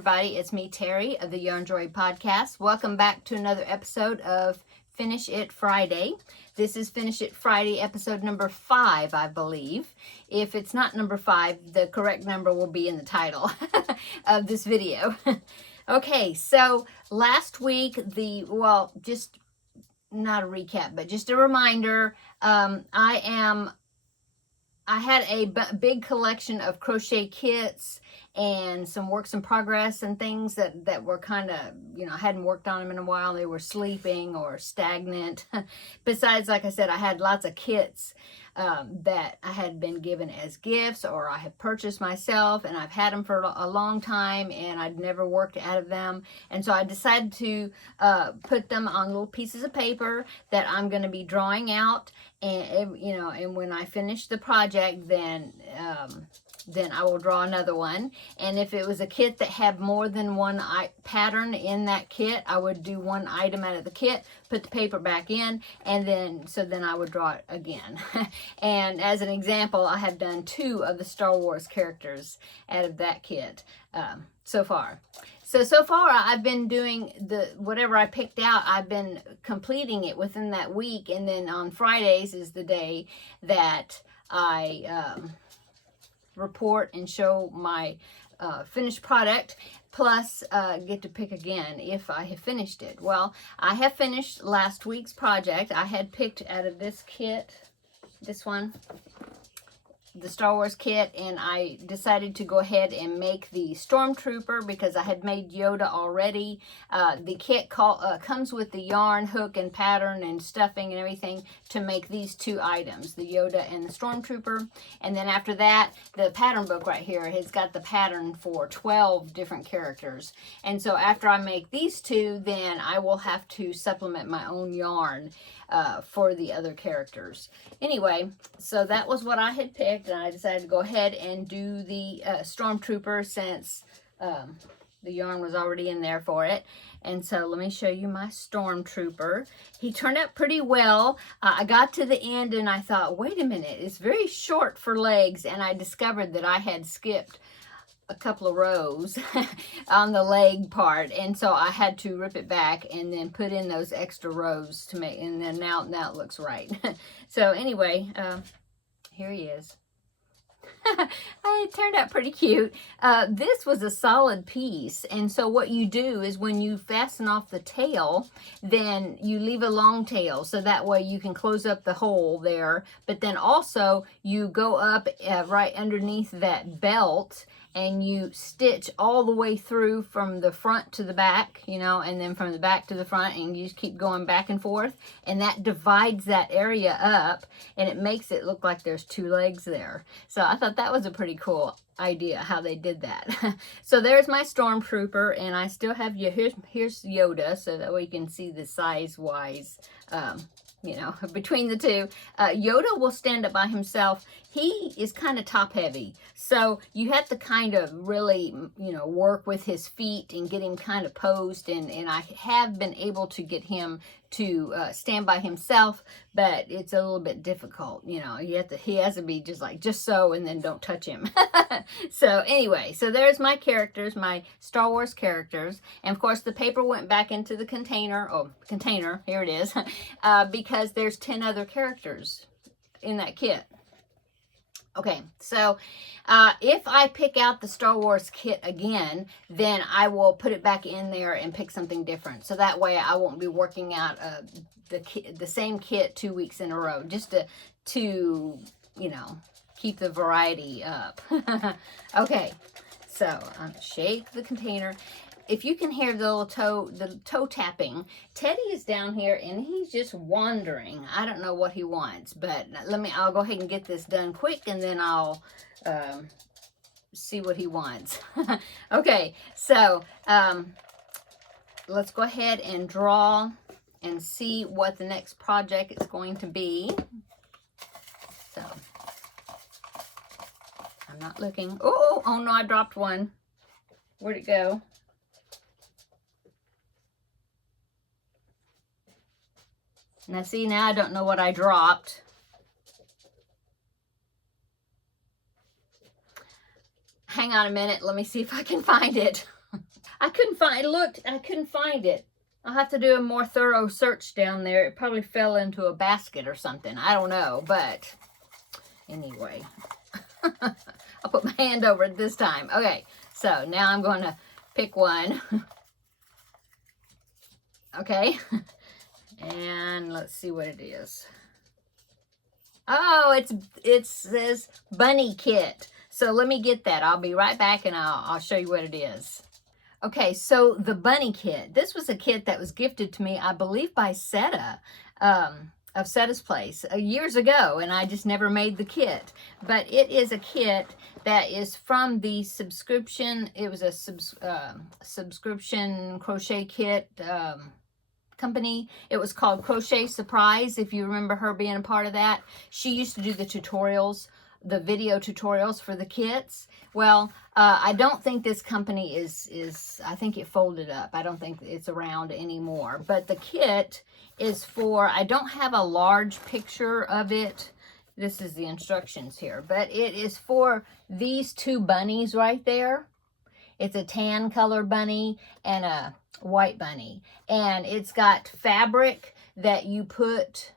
everybody, it's me, Terry, of the Yarnjoy podcast. Welcome back to another episode of Finish It Friday. This is Finish It Friday, episode number 5, I believe. If it's not number 5, the correct number will be in the title of this video. Okay, so last week, just not a recap, but just a reminder, I had a big collection of crochet kits and some works in progress and things that were kind of, I hadn't worked on them in a while. They were sleeping or stagnant. Besides, like I said, I had lots of kits that I had been given as gifts or I had purchased myself, and I've had them for a long time and I'd never worked out of them. And so I decided to put them on little pieces of paper that I'm going to be drawing out. And, and when I finish the project, then I will draw another one. And if it was a kit that had more than one pattern in that kit, I would do one item out of the kit, put the paper back in, and then I would draw it again. And as an example, I have done 2 of the Star Wars characters out of that kit so far. So far, I've been doing whatever I picked out, I've been completing it within that week. And then on Fridays is the day that I report and show my finished product, plus get to pick again if I have finished it. Well, I have finished last week's project. I had picked out of this kit, this one, the Star Wars kit, and I decided to go ahead and make the Stormtrooper because I had made Yoda already. The kit comes with the yarn, hook, and pattern and stuffing and everything to make these 2 items, the Yoda and the Stormtrooper. And then after that, the pattern book right here has got the pattern for 12 different characters. And so after I make these 2, then I will have to supplement my own yarn for the other characters. Anyway, so that was what I had picked, and I decided to go ahead and do the Stormtrooper since the yarn was already in there for it. And so let me show you my Stormtrooper. He turned out pretty well. I got to the end and I thought, wait a minute, it's very short for legs, and I discovered that I had skipped a couple of rows on the leg part, and so I had to rip it back and then put in those extra rows to make, and then now it looks right. So anyway, here he is. It turned out pretty cute. This was a solid piece, and so what you do is when you fasten off the tail, then you leave a long tail, so that way you can close up the hole there, but then also you go up right underneath that belt and you stitch all the way through from the front to the back, and then from the back to the front, and you just keep going back and forth, and that divides that area up, and it makes it look like there's 2 legs there. So I thought that was a pretty cool idea how they did that. So there's my Stormtrooper, and I still have here's Yoda, so that way you can see the size-wise, between the 2. Yoda will stand up by himself. He is kind of top heavy, so you have to kind of really, work with his feet and get him kind of posed, and I have been able to get him to stand by himself, but it's a little bit difficult. He has to be just so, and then don't touch him. So anyway, so there's my characters, my Star Wars characters, and of course the paper went back into the container. Here it is, because there's 10 other characters in that kit. Okay, so if I pick out the Star Wars kit again, then I will put it back in there and pick something different. So that way I won't be working out the same kit 2 weeks in a row, just to keep the variety up. Okay, so shake the container. If you can hear the toe tapping, Teddy is down here and he's just wandering. I don't know what he wants, but I'll go ahead and get this done quick, and then I'll see what he wants. Okay, so let's go ahead and draw and see what the next project is going to be. So I'm not looking. Oh no, I dropped one. Where'd it go? Now see, now I don't know what I dropped. Hang on a minute. Let me see if I can find it. I couldn't find it. I couldn't find it. I'll have to do a more thorough search down there. It probably fell into a basket or something. I don't know, but anyway. I'll put my hand over it this time. Okay, so now I'm going to pick one. Okay, and let's see what it is. Oh, it says bunny kit. So let me get that. I'll be right back and I'll show you what it is. Okay, so the bunny kit. This was a kit that was gifted to me, I believe, by Seta, of Seta's Place years ago, and I just never made the kit. But it is a kit that is from the subscription. It was a subscription crochet kit company. It was called Crochet Surprise, if you remember her being a part of that. She used to do the tutorials, the video tutorials for the kits. Well, I don't think this company is, I think it folded up. I don't think it's around anymore. But the kit is for, I don't have a large picture of it. This is the instructions here. But it is for these two bunnies right there. It's a tan color bunny and a white bunny. And it's got fabric that you put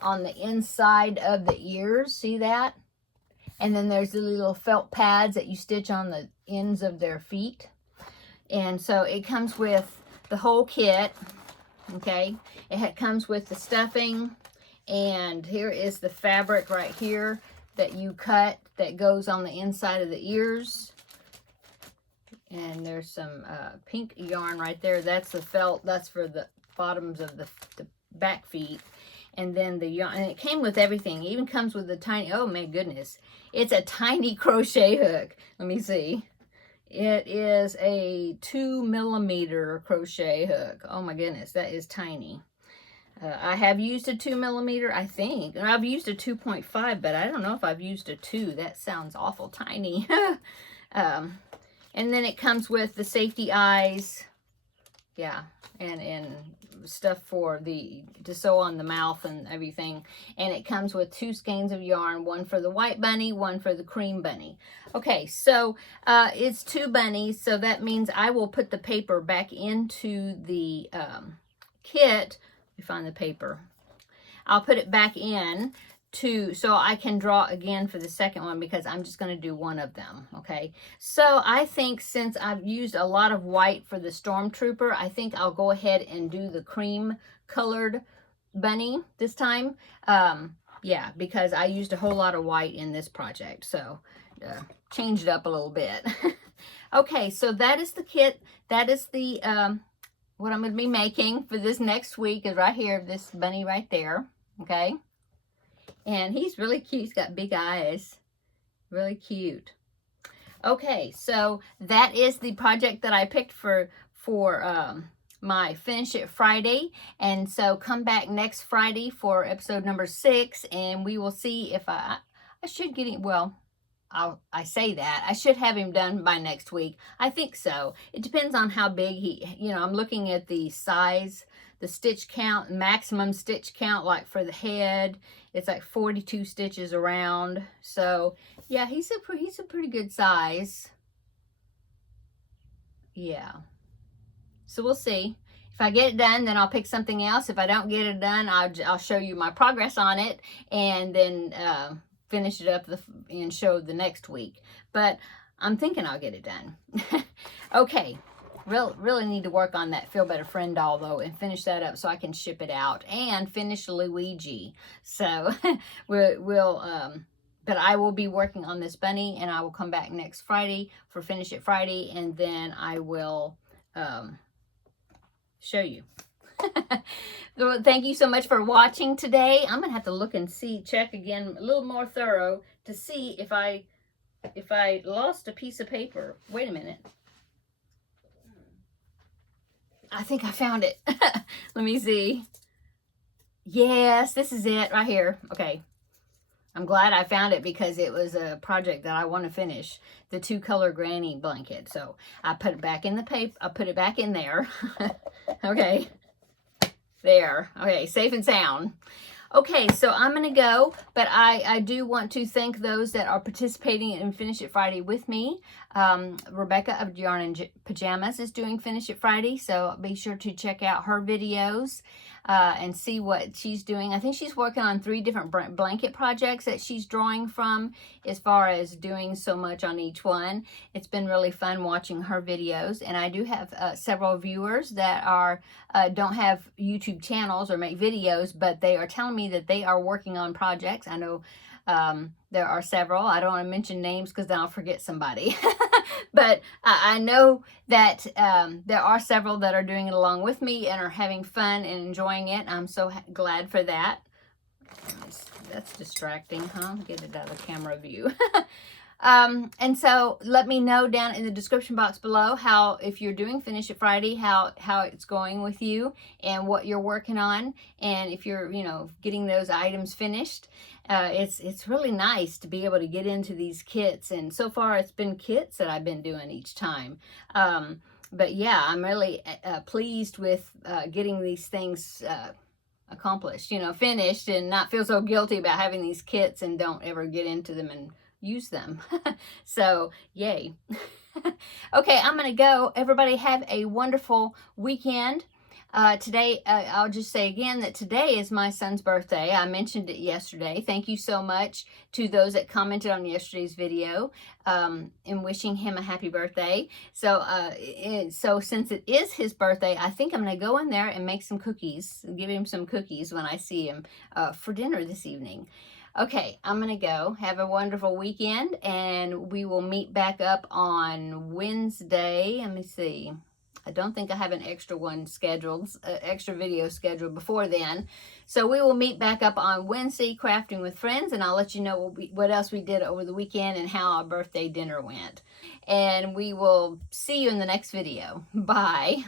on the inside of the ears. See that? And then there's the little felt pads that you stitch on the ends of their feet. And so it comes with the whole kit, okay? It comes with the stuffing, and here is the fabric right here that you cut that goes on the inside of the ears. And there's some pink yarn right there. That's the felt, that's for the bottoms of the back feet. And then the yarn, and it came with everything. It even comes with a tiny, oh my goodness. It's a tiny crochet hook. Let me see. It is a 2mm crochet hook. Oh my goodness, that is tiny. I have used a 2mm, I think. And I've used a 2.5, but I don't know if I've used a 2. That sounds awful tiny. And then it comes with the safety eyes. Yeah, and stuff for to sew on the mouth and everything. And it comes with 2 skeins of yarn, one for the white bunny, one for the cream bunny. Okay, so it's 2 bunnies, so that means I will put the paper back into the kit. Let me find the paper. I'll put it back in so I can draw again for the second one, because I'm just going to do one of them, okay? So I think since I've used a lot of white for the Stormtrooper, I think I'll go ahead and do the cream colored bunny this time. Yeah, because I used a whole lot of white in this project, so changed it up a little bit. Okay, so that is the kit. That is the what I'm going to be making for this next week is right here, this bunny right there, okay? And he's really cute. He's got big eyes. Really cute. Okay, so that is the project that I picked for my Finish It Friday. And so come back next Friday for episode number 6, and we will see if I should get it. Well, I say that. I should have him done by next week. I think so. It depends on how big I'm looking at the size, the stitch count, maximum stitch count, like for the head. It's like 42 stitches around. So, yeah, he's a pretty good size. Yeah. So we'll see. If I get it done, then I'll pick something else. If I don't get it done, I'll show you my progress on it, and then finish it up and show the next week. But I'm thinking I'll get it done. Okay. Really need to work on that Feel Better Friend doll, though, and finish that up so I can ship it out and finish Luigi. So but I will be working on this bunny, and I will come back next Friday for Finish It Friday, and then I will show you. So thank you so much for watching today. I'm gonna have to look and check again a little more thorough to see if I lost a piece of paper. Wait a minute. I think I found it. Let me see. Yes, this is it right here. Okay. I'm glad I found it, because it was a project that I want to finish. The 2-color granny blanket. So I put it back in the paper. I put it back in there. Okay. There. Okay. Safe and sound. Okay, so I'm going to go, but I do want to thank those that are participating in Finish It Friday with me. Rebecca of Yarn and Pajamas is doing Finish It Friday, so be sure to check out her videos and see what she's doing. I think she's working on 3 different blanket projects that she's drawing from as far as doing so much on each one. It's been really fun watching her videos, and I do have several viewers that are don't have YouTube channels or make videos, but they are telling me that they are working on projects. I know there are several. I don't want to mention names because then I'll forget somebody. But I know that there are several that are doing it along with me and are having fun and enjoying it. I'm so glad for that. That's distracting, huh? Get it out of the camera view. And so let me know down in the description box below how, if you're doing Finish It Friday, how it's going with you and what you're working on. And if you're, getting those items finished, it's really nice to be able to get into these kits. And so far it's been kits that I've been doing each time. But yeah, I'm really pleased with getting these things accomplished, finished, and not feel so guilty about having these kits and don't ever get into them and use them. So yay. Okay, I'm gonna go. Everybody have a wonderful weekend. Today, I'll just say again that today is my son's birthday. I mentioned it yesterday. Thank you so much to those that commented on yesterday's video in wishing him a happy birthday. So, so since it is his birthday, I think I'm going to go in there and make some cookies, give him some cookies when I see him for dinner this evening. Okay, I'm going to go. Have a wonderful weekend, and we will meet back up on Wednesday. Let me see. I don't think I have an extra one scheduled, extra video scheduled before then. So we will meet back up on Wednesday, Crafting with Friends, and I'll let you know what else we did over the weekend and how our birthday dinner went. And we will see you in the next video. Bye.